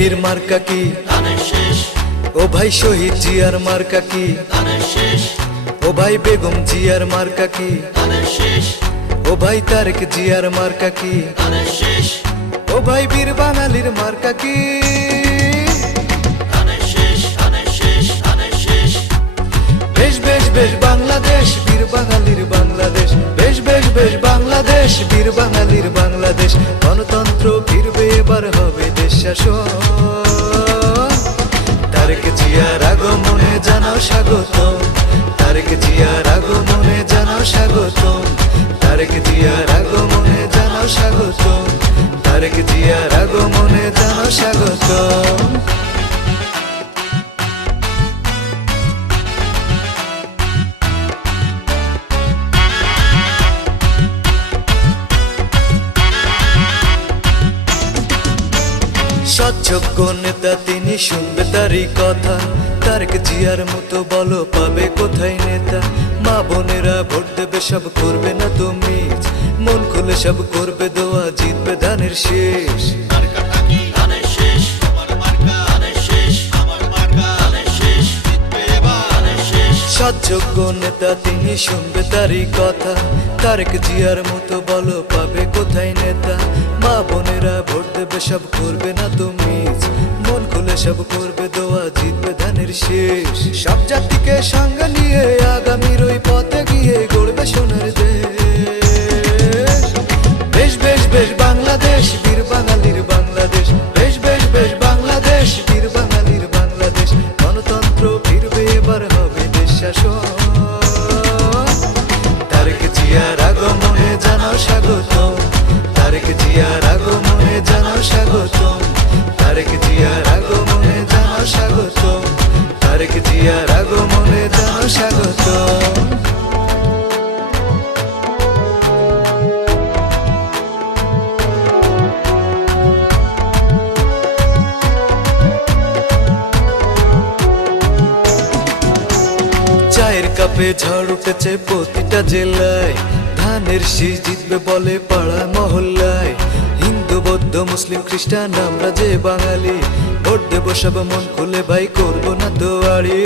বিএনপির মার্কা কি? ও ভাই শহীদ জিয়ার মার্কা কি? ও ভাই বেগম জিয়ার মার্কা কি? ও ভাই তারেক জিয়ার মার্কা কি? ও ভাই বীর বাঙালির মার্কা কি? বেশ বেশ বেশ বাংলাদেশ, বীর বাঙালির বাংলাদেশ। বেশ বেশ বেশ বাংলাদেশ, বীর বাঙালির বাংলাদেশ। গণতন্ত্র ফিরবে, এবার হবে দেশ শাসন। তারেক জিয়ার আগমনে জানাও স্বাগতম, তারেক জিয়ার আগমনে জানাও স্বাগতম, তারেক জিয়ার আগমনে জানাও স্বাগতম, তারেক জিয়ার আগমনে জানাও স্বাগতম। সৎযোগ্য নেতা তিনি, শুনবে তারই কথা। তারেক জিয়ার মতো বলো পাবে কোথায় নেতা? মা বোনেরা ভোট দেবে, সব করবে না তুমি, মন খুলে সব করবে দোয়া, জিতবে ধানের শেষ। সৎযোগ্য নেতা তিনি, শুনবে তারই কথা। তারেক জিয়ার মতো বলো পাবে কোথায় নেতা? মা বোনেরা ভোট দেবে, সব করবে না তুমি, মন খুলে সব করবে দোয়া, জিতবে ধানের শেষ। সব জাতিকে সঙ্গে নিয়ে আগামীর ওই পথে গিয়ে গড়বে সোনার দেশ। বেশ বেশ বেশ বাংলাদেশ, বীর বাঙালির বাংলাদেশ। বেশ বেশ বেশ বাংলাদেশ, বীর বাঙালির বাংলাদেশ। গণতন্ত্র ফিরবে, এবার হবে দেশ শাসন। তারেক জিয়ার আগমনে জানাও স্বাগতম, তারেক জিয়ার আগমনে জানাও স্বাগতম, তারেক জিয়ার আগমনে জানাও স্বাগতম, তারেক জিয়ার আগমনে জানাও স্বাগতম। চায়ের কাপে ঝড় উঠেছে প্রতিটা জেলায়, ধানের শীষ জিতবে বলে পাড়া মহল্লায়। হিন্দু বৌদ্ধ মুসলিম খ্রিস্টান আমরা যে বাঙালি, ভোট দেবো সব মন খুলে, ভাই করবো না দোয়ারি।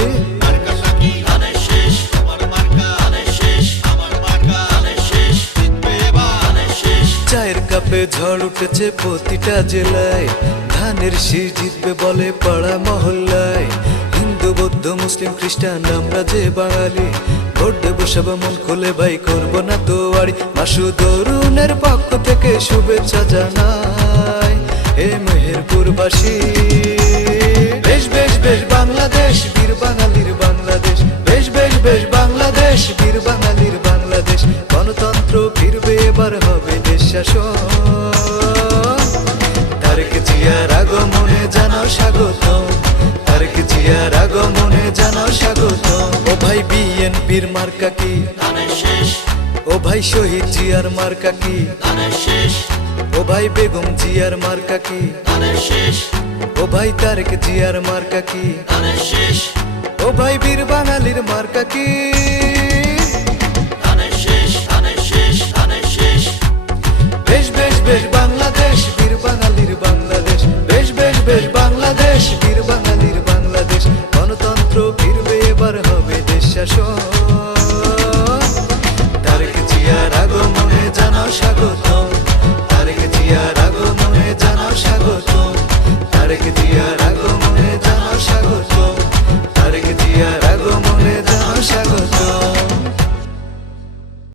চায়ের কাপে ঝড় উঠেছে প্রতিটা জেলায়, ধানের শীষ জিতবে বলে পাড়া মহল্লায়। হিন্দু বৌদ্ধ মুসলিম খ্রিস্টান আমরা যে বাঙালি, ভোট দেবো সব মন খুলে, ভাই করবো না দোয়ারি। মাসুদরুনের পক্ষ থেকে শুভেচ্ছা জানাই এ মেহেরপুরবাসী। বেশ বেশ বেশ বাংলাদেশ, বীর বাঙালির বাংলাদেশ। বেশ বেশ বেশ বাংলাদেশ, বীর বাঙালির বাংলাদেশ। গণতন্ত্র ফিরবে, এবার হবে দেশ শাসন। তারেক জিয়ার আগমনে জানাও স্বাগতম, তারেক জিয়ার আগমনে জানাও স্বাগতম। ও ভাই বিএনপির মার্কা কি? ও ভাই শহীদ জিয়ার মার্কা কি? ও ভাই বেগম জিয়ার মার্কা কি? ও ভাই তারেক জিয়ার মার্কা কি? ও ভাই বীর বাঙালির মার্কা কি?